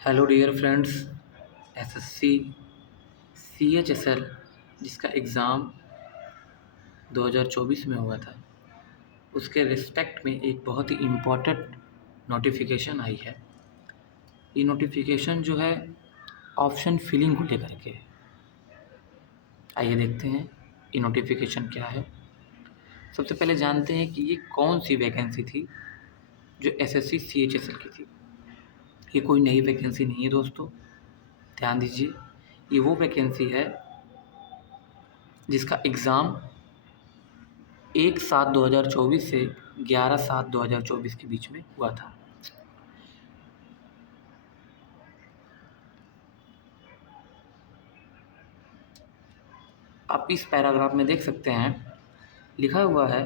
Hello dear friends. SSC CHSL जिसका exam 2024 में हुआ था, उसके रिस्पेक्ट में एक बहुत ही इम्पोर्टेंट नोटिफिकेशन आई है। ये नोटिफिकेशन जो है ऑप्शन फिलिंग को लेकर के है। आइए देखते हैं ये नोटिफिकेशन क्या है। सबसे पहले जानते हैं कि ये कौन सी वैकेंसी थी जो एसएससी सीएचएसएल की थी। ये कोई नई वैकेंसी नहीं है दोस्तों, ध्यान दीजिए। ये वो वैकेंसी है जिसका एग्ज़ाम 1/7/2024 से 11/7/2024 के बीच में हुआ था। आप इस पैराग्राफ में देख सकते हैं, लिखा हुआ है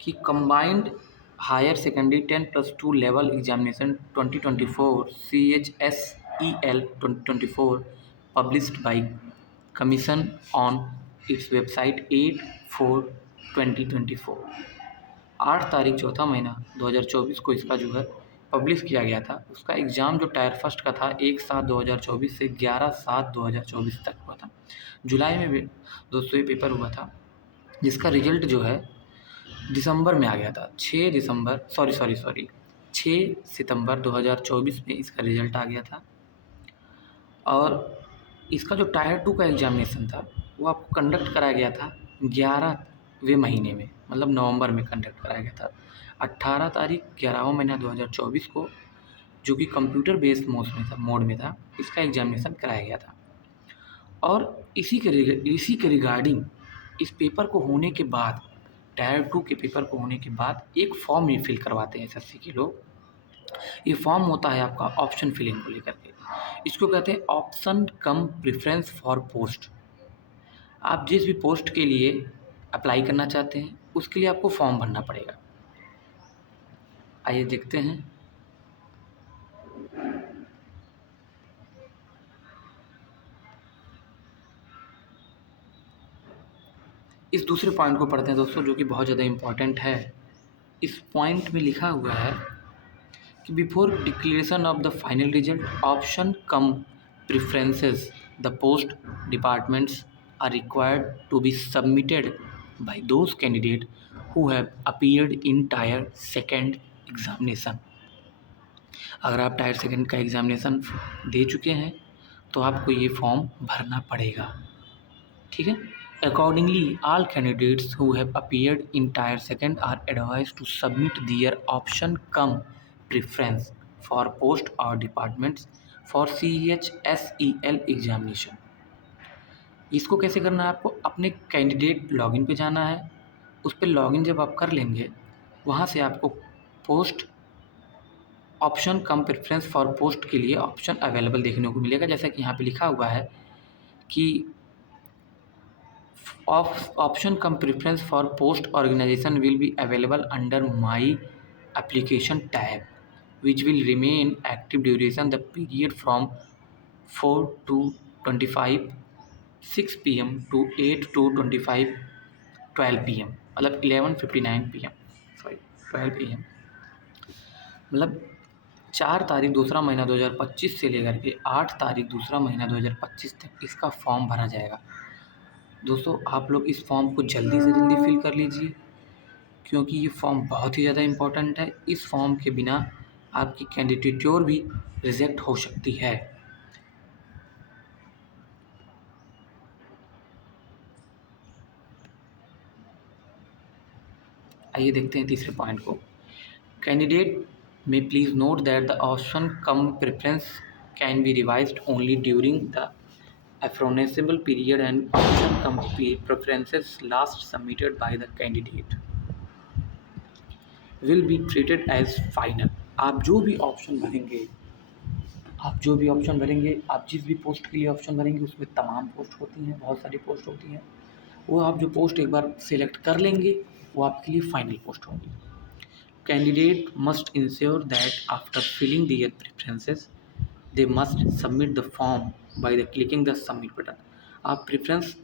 कि combined higher secondary 10+2 level examination 2024 CHSEL 2024 published by commission on its website 8/4/2024। 8 तारीख चौथा महीना 2024 को इसका जो है पब्लिश किया गया था। उसका एग्ज़ाम जो टायर फर्स्ट का था 1/7/2024 से 11/7/2024 तक हुआ था। जुलाई में भी दोस्तों ये पेपर हुआ था, जिसका रिजल्ट जो है दिसंबर में आ गया था। 6 सितंबर 2024 में इसका रिजल्ट आ गया था। और इसका जो टायर 2 का एग्ज़ामिनेशन था वो आपको कंडक्ट कराया गया था 11वें महीने में, मतलब नवंबर में कंडक्ट कराया गया था। 18 तारीख 11वां महीना 2024 को, जो कि कंप्यूटर बेस्ड मोड में था, इसका एग्ज़ामिनेशन कराया गया था। और इसी के रिगार्डिंग इस पेपर को होने के बाद, टायर 2 के पेपर को होने के बाद एक फॉर्म ये फिल करवाते हैं एसएससी के लोग। ये फॉर्म होता है आपका ऑप्शन फिलिंग को लेकर के। इसको कहते हैं option come preference for post. आप जिस भी पोस्ट के लिए अप्लाई करना चाहते हैं उसके लिए आपको फॉर्म भरना पड़ेगा। आइए देखते हैं। इस दूसरे पॉइंट को पढ़ते हैं दोस्तों, जो कि बहुत ज़्यादा इम्पॉर्टेंट है। इस पॉइंट में लिखा हुआ है कि before declaration of the final result option cum preferences the post departments are required to be submitted by those candidate who have appeared in tier second examination. अगर आप टायर सेकेंड का एग्जामिनेशन दे चुके हैं तो आपको ये फॉर्म भरना पड़ेगा, ठीक है। Accordingly, all candidates who have appeared in Tier 2 are advised to submit their option cum preference for post or departments for CHSEL examination. इसको कैसे करना है, आपको अपने कैंडिडेट लॉगिन पे जाना है। उस पर लॉगिन जब आप कर लेंगे, वहाँ से आपको post option come preference for post के लिए ऑप्शन अवेलेबल देखने को मिलेगा। जैसा कि यहाँ पे लिखा हुआ है कि option cum preference for post organization will be available under my application tab, which will remain active duration the period from 4 to 25 6 p.m. to 8 to 25 12 p.m. मतलब 11:59 p.m. Sorry 12 p.m. मतलब 4 तारीख दूसरा महीना 2025 से लेकर के 8 तारीख दूसरा महीना 2025 तक इसका फॉर्म भरा जाएगा। दोस्तों आप लोग इस फॉर्म को जल्दी से जल्दी फिल कर लीजिए, क्योंकि ये फॉर्म बहुत ही ज़्यादा इम्पोर्टेंट है। इस फॉर्म के बिना आपकी कैंडिडेटूर भी रिजेक्ट हो सकती है। आइए देखते हैं तीसरे पॉइंट को। कैंडिडेट में please note that the option come preference can be revised only during the aphronisable period and option cum preferences last submitted by the candidate will be treated as final। आप जो भी option भरेंगे, आप जिस भी post के लिए option भरेंगे, उसमें तमाम पोस्ट होती हैं, बहुत सारी पोस्ट होती हैं। वो आप जो पोस्ट एक बार सिलेक्ट कर लेंगे वो आपके लिए फाइनल पोस्ट होगी। Candidate must ensure that after filling their preferences they must submit the form by the clicking the submit button. आप प्रेफरेंस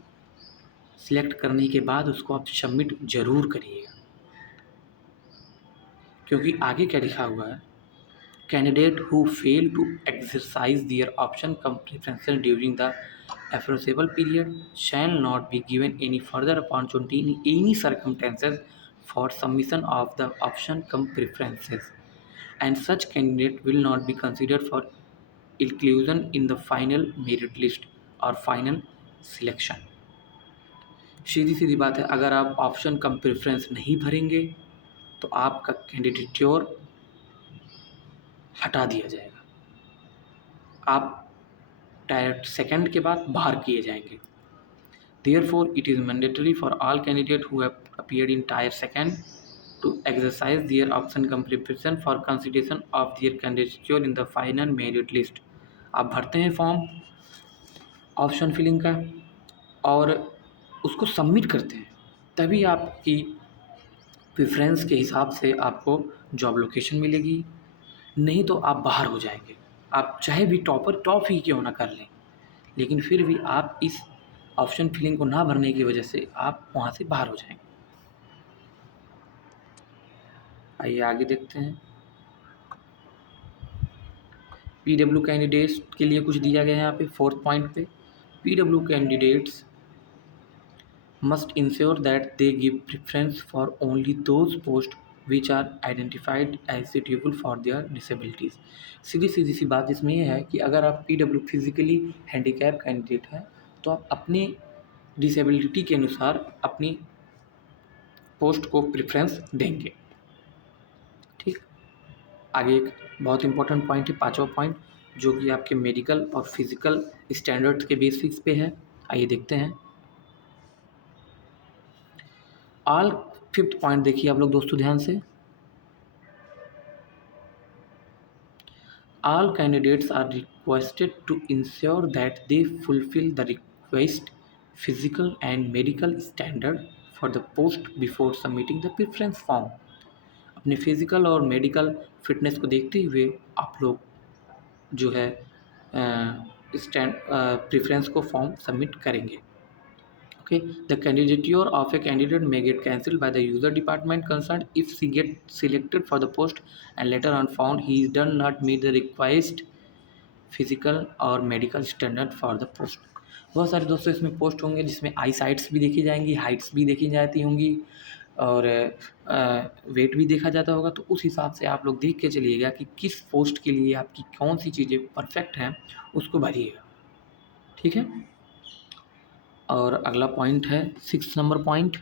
सिलेक्ट करने के बाद उसको आप सबमिट ज़रूर करिएगा, क्योंकि आगे क्या लिखा हुआ है Candidate who fail to exercise their option come preferential during the appraisal period shall not be given any further opportunity in any circumstances for submission of the option come preferences, and such candidate will not be considered for inclusion in the final merit list और final selection. सीधी सीधी बात है, अगर आप option कम preference नहीं भरेंगे तो आपका कैंडिडेट्योर हटा दिया जाएगा, आप डायरेक्ट सेकंड के बाद बाहर किए जाएंगे। Therefore, it is mandatory for all candidates who have appeared in tier second to exercise their option come preference for consideration of their candidature in the final merit list। आप भरते हैं form option filling का और उसको submit करते हैं, तभी आपकी प्रेफरेंस के हिसाब से आपको जॉब लोकेशन मिलेगी, नहीं तो आप बाहर हो जाएंगे। आप चाहे भी टॉप ही क्यों ना कर लें, लेकिन फिर भी आप इस ऑप्शन फिलिंग को ना भरने की वजह से आप वहाँ से बाहर हो जाएंगे। आइए आगे देखते हैं। पीडब्ल्यू कैंडिडेट्स के लिए कुछ दिया गया है यहाँ पे 4th पॉइंट पे। PW candidates must ensure that they give preference for only those posts which are identified as suitable for their disabilities। सीधी सी बात इसमें यह है कि अगर आप पीडब्ल्यू फिजिकली हैंडीकैप कैंडिडेट हैं तो आप अपनी डिसेबिलिटी के अनुसार अपनी पोस्ट को प्रेफरेंस देंगे। ठीक, आगे एक बहुत इंपॉर्टेंट पॉइंट है 5वां पॉइंट, जो कि आपके मेडिकल और फिजिकल स्टैंडर्ड्स के बेसिस पे है। आइए देखते हैं। ऑल 5th पॉइंट देखिए आप लोग दोस्तों ध्यान से। All candidates are requested to ensure that they fulfil the request physical and medical standard for the post before submitting the preference form. अपने फिजिकल और मेडिकल फिटनेस को देखते हुए आप लोग जो है प्रेफरेंस को फॉर्म सबमिट करेंगे। Okay, the candidature of a candidate may get cancelled by the user department concerned if she get selected for the post and later on found he does not meet the required physical और medical standard for the post। बहुत सारे दोस्तों इसमें post होंगे जिसमें आई sites भी देखी जाएंगी, हाइट्स भी देखी जाती होंगी और वेट भी देखा जाता होगा। तो उस हिसाब से आप लोग देख के चलिएगा कि किस पोस्ट के लिए आपकी कौन सी चीज़ें परफेक्ट हैं, उसको भरिएगा। ठीक है, और अगला पॉइंट है 6th नंबर पॉइंट।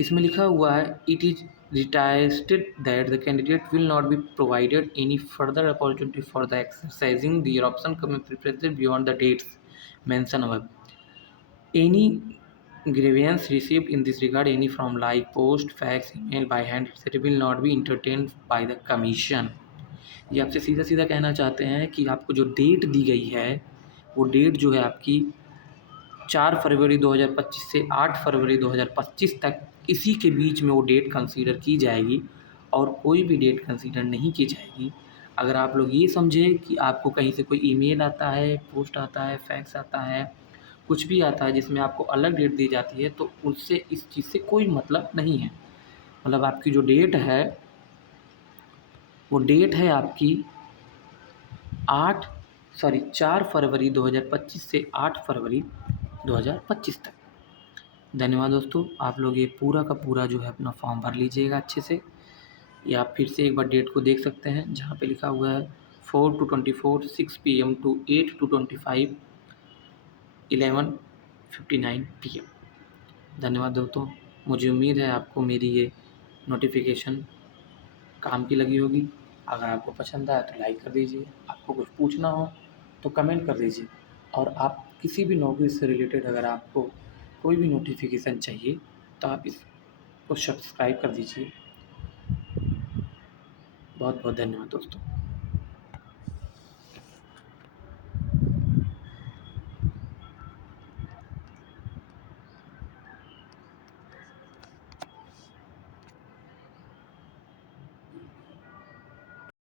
इसमें लिखा हुआ है it is reiterated that the candidate will not be provided any further opportunity for the exercising their option coming preferences beyond the dates mention above. Any grievance received in this regard any from like post fax email by hand etc will not be entertained by the commission। ये आपसे सीधा सीधा कहना चाहते हैं कि आपको जो डेट दी गई है वो डेट जो है आपकी 4 फरवरी 2025 से 8 फरवरी 2025 तक, इसी के बीच में वो डेट कंसीडर की जाएगी और कोई भी डेट कंसीडर नहीं की जाएगी। अगर आप लोग ये समझें कि आपको कहीं से कोई ईमेल आता है, पोस्ट आता है, फैक्स आता है, कुछ भी आता है जिसमें आपको अलग डेट दी जाती है, तो उससे इस चीज़ से कोई मतलब नहीं है। मतलब आपकी जो डेट है वो डेट है आपकी 4 फरवरी 2025 से 8 फरवरी 2025 तक। धन्यवाद दोस्तों, आप लोग ये पूरा का पूरा जो है अपना फॉर्म भर लीजिएगा अच्छे से, या आप फिर से एक बार डेट को देख सकते हैं जहाँ पे लिखा हुआ है 4 to 24, 6 PM to 8 to 25, 11:59 PM। धन्यवाद दोस्तों, मुझे उम्मीद है आपको मेरी ये नोटिफिकेशन काम की लगी होगी। अगर आपको पसंद आया तो लाइक कर दीजिए, आपको कुछ पूछना हो तो कमेंट कर दीजिए, और आप किसी भी नौकरी से रिलेटेड अगर आपको कोई भी नोटिफिकेशन चाहिए तो आप इसको सब्सक्राइब कर दीजिए। बहुत बहुत धन्यवाद दोस्तों।